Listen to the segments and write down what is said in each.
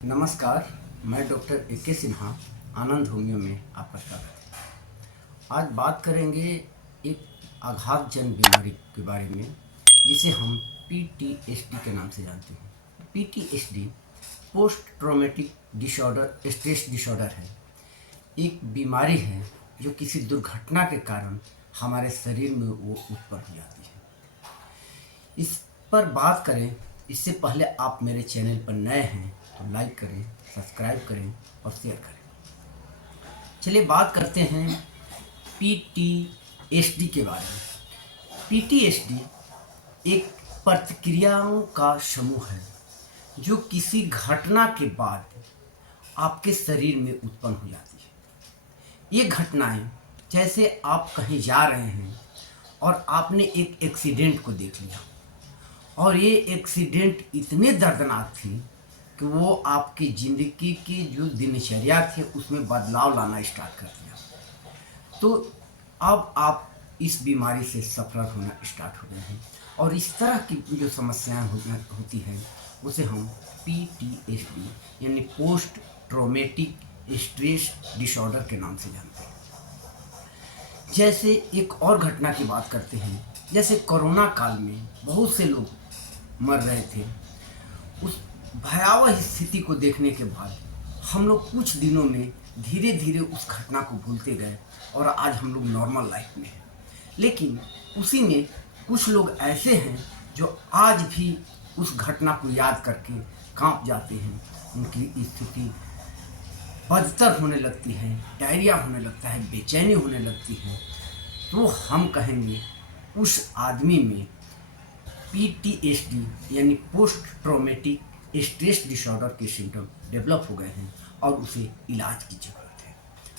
नमस्कार, मैं doctor A K. Sinha आनंद homeo में आपका स्वागत है। आज बात करेंगे एक आघातजन बीमारी के बारे में जिसे हम पीटीएसडी के नाम से जानते हैं। PTSD post traumatic disorder stress disorder है। एक बीमारी है जो किसी दुर्घटना के कारण हमारे शरीर में वो उत्पन्न हो जाती है। इस पर बात करें इससे पहले आप मेरे चैनल पर नए हैं तो लाइक करें, सब्सक्राइब करें और शेयर करें। चलिए बात करते हैं पीटीएसडी के बारे में। पीटीएसडी एक प्रतिक्रियाओं का समूह है जो किसी घटना के बाद आपके शरीर में उत्पन्न हो जाती है। ये घटनाएं जैसे आप कहीं जा रहे हैं और आपने एक एक्सीडेंट को देख लिया और ये एक्सीडेंट इतने दर्दनाक थी कि वो आपकी ज़िंदगी की जो दिनचर्या थे उसमें बदलाव लाना स्टार्ट कर दिया। तो अब आप इस बीमारी से सफ़र होना स्टार्ट हो गए हैं और इस तरह की जो समस्याएं होती हैं उसे हम पीटीएसडी यानी पोस्ट ट्रॉमेटिक स्ट्रेस डिसऑर्डर के नाम से जानते हैं। जैसे एक और घटना की बात करते हैं, जैसे कोरोना काल में बहुत से लोग मर रहे थे। उस भयावह स्थिति को देखने के बाद हम लोग कुछ दिनों में धीरे धीरे उस घटना को भूलते गए और आज हम लोग नॉर्मल लाइफ में हैं। लेकिन उसी में कुछ लोग ऐसे हैं जो आज भी उस घटना को याद करके कांप जाते हैं। उनकी स्थिति बदतर होने लगती है, डायरिया होने लगता है, बेचैनी होने लगती है। तो हम कहेंगे उस आदमी में पीटीएसडी यानी पोस्ट ट्रॉमेटिक स्ट्रेस डिसऑर्डर के सिम्टम डेवलप हो गए हैं और उसे इलाज की ज़रूरत है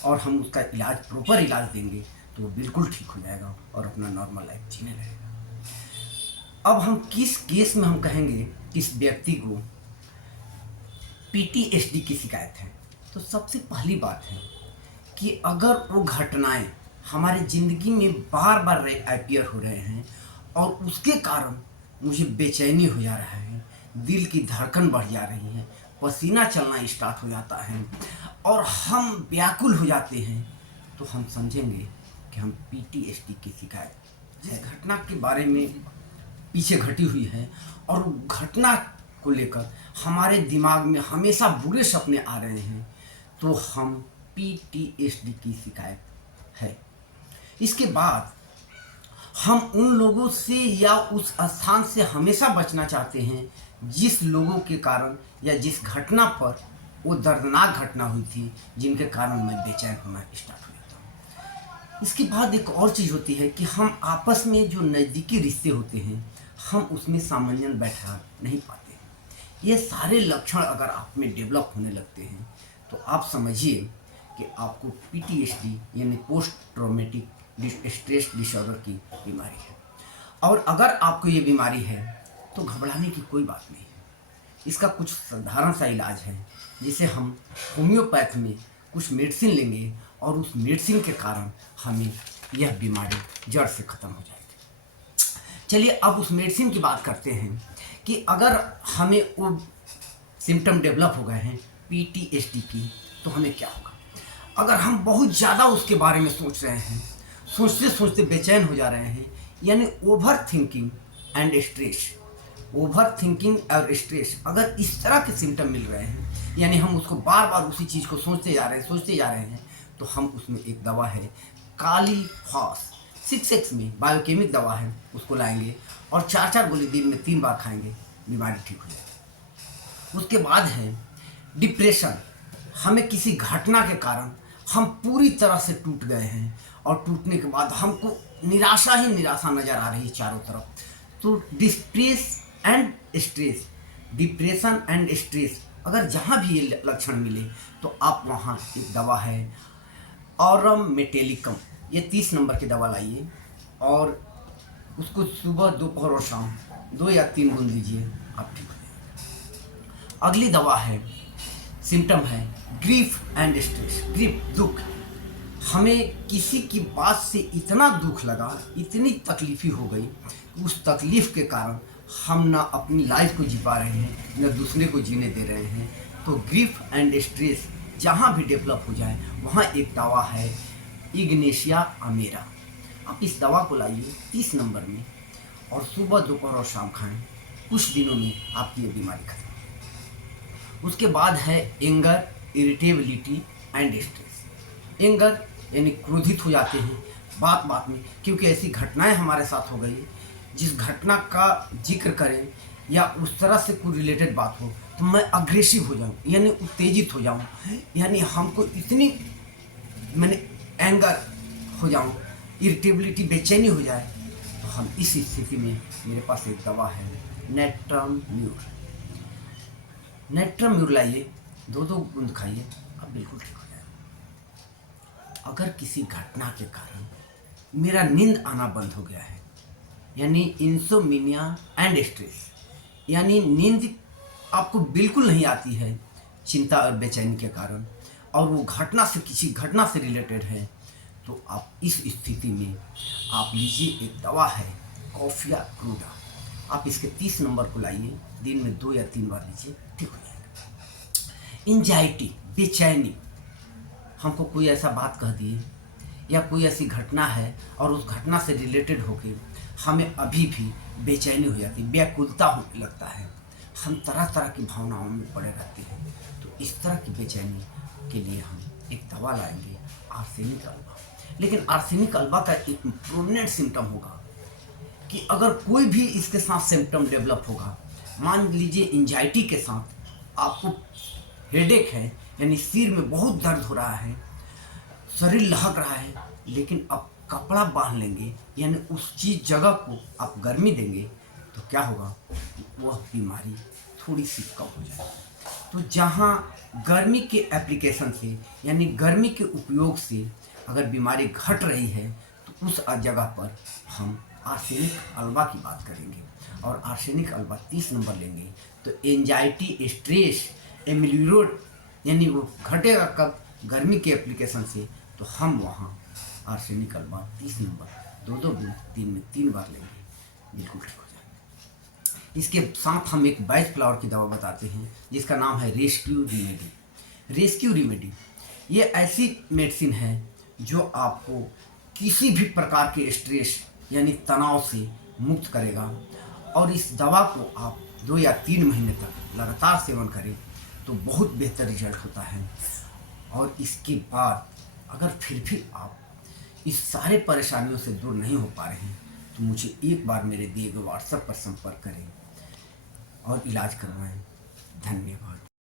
और हम उसका इलाज प्रॉपर इलाज देंगे तो वो बिल्कुल ठीक हो जाएगा और अपना नॉर्मल लाइफ जीने लगेगा। अब हम किस केस में हम कहेंगे किस व्यक्ति को पीटीएसडी की शिकायत है, तो सबसे पहली बात है कि अगर वो घटनाएं हमारे ज़िंदगी में बार बार अपीयर हो रहे हैं और उसके कारण मुझे बेचैनी हो जा रहा है, दिल की धड़कन बढ़ जा रही है, पसीना चलना स्टार्ट हो जाता है और हम व्याकुल हो जाते हैं, तो हम समझेंगे कि हम पीटीएसडी की शिकायत जिस घटना के बारे में पीछे घटी हुई है और घटना को लेकर हमारे दिमाग में हमेशा बुरे सपने आ रहे हैं, तो हम पीटीएसडी की शिकायत है। इसके बाद हम उन लोगों से या उस स्थान से हमेशा बचना चाहते हैं जिस लोगों के कारण या जिस घटना पर वो दर्दनाक घटना हुई थी जिनके कारण मैं बेचैन होना स्टार्ट हो जाता हूँ। इसके बाद एक और चीज़ होती है कि हम आपस में जो नज़दीकी रिश्ते होते हैं हम उसमें सामंजस्य बैठा नहीं पाते हैं। ये सारे लक्षण अगर आप में डेवलप होने लगते हैं तो आप समझिए कि आपको पीटीएसडी यानी पोस्ट ट्रॉमेटिक स्ट्रेस डिसऑर्डर की बीमारी है। और अगर आपको ये बीमारी है तो घबराने की कोई बात नहीं है। इसका कुछ साधारण सा इलाज है जिसे हम होम्योपैथ में कुछ मेडिसिन लेंगे और उस मेडिसिन के कारण हमें यह बीमारी जड़ से ख़त्म हो जाएगी। चलिए अब उस मेडिसिन की बात करते हैं कि अगर हमें वो सिम्टम डेवलप हो गए हैं पीटीएसडी की तो हमें क्या होगा। अगर हम बहुत ज़्यादा उसके बारे में सोच रहे हैं, सोचते सोचते बेचैन हो जा रहे हैं, यानी over thinking and stress, over thinking और स्ट्रेस अगर इस तरह के सिम्टम मिल रहे हैं, यानी हम उसको बार बार उसी चीज़ को सोचते जा रहे हैं, तो हम उसमें एक दवा है काली फॉस 6x में बायोकेमिक दवा है, उसको लाएंगे और 4 गोली दिन में 3 बार खाएंगे, बीमारी ठीक हो जाएगी। उसके बाद है डिप्रेशन। हमें किसी घटना के कारण हम पूरी तरह से टूट गए हैं और टूटने के बाद हमको निराशा ही निराशा नज़र आ रही है चारों तरफ। तो डिप्रेशन एंड स्ट्रेस अगर जहाँ भी ये लक्षण मिले तो आप वहाँ एक दवा है ऑरम मेटेलिकम, ये 30 नंबर की दवा लाइए और उसको सुबह दोपहर और शाम 2 या 3 बूंद लीजिए, आप ठीक हो जाएंगे। अगली दवा है सिम्टम है ग्रीफ एंड स्ट्रेस। ग्रीफ दुख, हमें किसी की बात से इतना दुख लगा, इतनी तकलीफ़ी हो गई, उस तकलीफ़ के कारण हम ना अपनी लाइफ को जी पा रहे हैं, न दूसरे को जीने दे रहे हैं, तो ग्रीफ एंड स्ट्रेस जहाँ भी डेवलप हो जाए वहाँ एक दवा है इग्नेशिया अमेरा। आप इस दवा को लाइए 30 नंबर में और सुबह दोपहर और शाम खाएं। कुछ दिनों में आपकी ये बीमारी खत्म। उसके बाद है anger, irritability and stress. Anger यानी क्रोधित हो जाते हैं बात बात में, क्योंकि ऐसी घटनाएं हमारे साथ हो गई जिस घटना का जिक्र करें या उस तरह से कोई रिलेटेड बात हो तो मैं अग्रेसिव हो जाऊं, यानी उत्तेजित हो जाऊं, यानी हमको इतनी मैंने एंगर हो जाऊं, इरिटेबिलिटी बेचैनी हो जाए। तो हम इस स्थिति में मेरे पास एक दवा है नेट्राम्यूर। नेट्राम्यूर लाइए, 2-2 बूंद खाइए, आप बिल्कुल ठीक हो जाए। अगर किसी घटना के कारण मेरा नींद आना बंद हो गया है, यानी इंसोमिनिया एंड स्ट्रेस, यानी नींद आपको बिल्कुल नहीं आती है चिंता और बेचैनी के कारण, और वो घटना से किसी घटना से रिलेटेड है, तो आप इस स्थिति में आप लीजिए एक दवा है कॉफिया क्रूडा। आप इसके 30 नंबर को लाइए, दिन में 2 या 3 बार लीजिए, ठीक हो जाएगा। एंजाइटी, बेचैनी, हमको कोई ऐसा बात कह दिए या कोई ऐसी घटना है और उस घटना से रिलेटेड होके हमें अभी भी बेचैनी हो जाती है, व्याकुलता होने लगता है, हम तरह तरह की भावनाओं में पड़े रहते हैं। तो इस तरह की बेचैनी के लिए हम एक दवा लाएंगे आर्सेनिक अल्बा। लेकिन आर्सेनिक अल्बा का एक प्रोमिनेंट सिम्टम होगा कि अगर कोई भी इसके साथ सिम्टम डेवलप होगा, मान लीजिए एंजाइटी के साथ आपको हेडेक है, यानी सिर में बहुत दर्द हो रहा है, शरीर लहक रहा है, लेकिन आप कपड़ा बांध लेंगे, यानी उस चीज़ जगह को आप गर्मी देंगे, तो क्या होगा, वह बीमारी थोड़ी सी कम हो जाएगी। तो जहाँ गर्मी के एप्लीकेशन से, यानी गर्मी के उपयोग से अगर बीमारी घट रही है, तो उस जगह पर हम आर्सेनिक अल्बा की बात करेंगे। और आर्सेनिक अल्बा 30 नंबर लेंगे तो एंजाइटी, स्ट्रेस, एमिलियोरेट, यानी वो घटेगा कब, गर्मी के एप्लीकेशन से। तो हम वहाँ आर्सेनिक अल्बा 30 नंबर 2-2 दिन में 3 बार लेंगे, बिल्कुल ठीक हो जाएगा। इसके साथ हम एक 22 फ्लावर की दवा बताते हैं जिसका नाम है रेस्क्यू रेमेडी। रेस्क्यू रेमेडी ये ऐसी मेडिसिन है जो आपको किसी भी प्रकार के स्ट्रेस यानी तनाव से मुक्त करेगा, और इस दवा को आप 2 या 3 महीने तक लगातार सेवन करें तो बहुत बेहतर रिजल्ट होता है। और इसके बाद अगर फिर भी आप इस सारे परेशानियों से दूर नहीं हो पा रहे हैं तो मुझे एक बार मेरे दिए गए व्हाट्सएप पर संपर्क करें और इलाज करवाएं। धन्यवाद।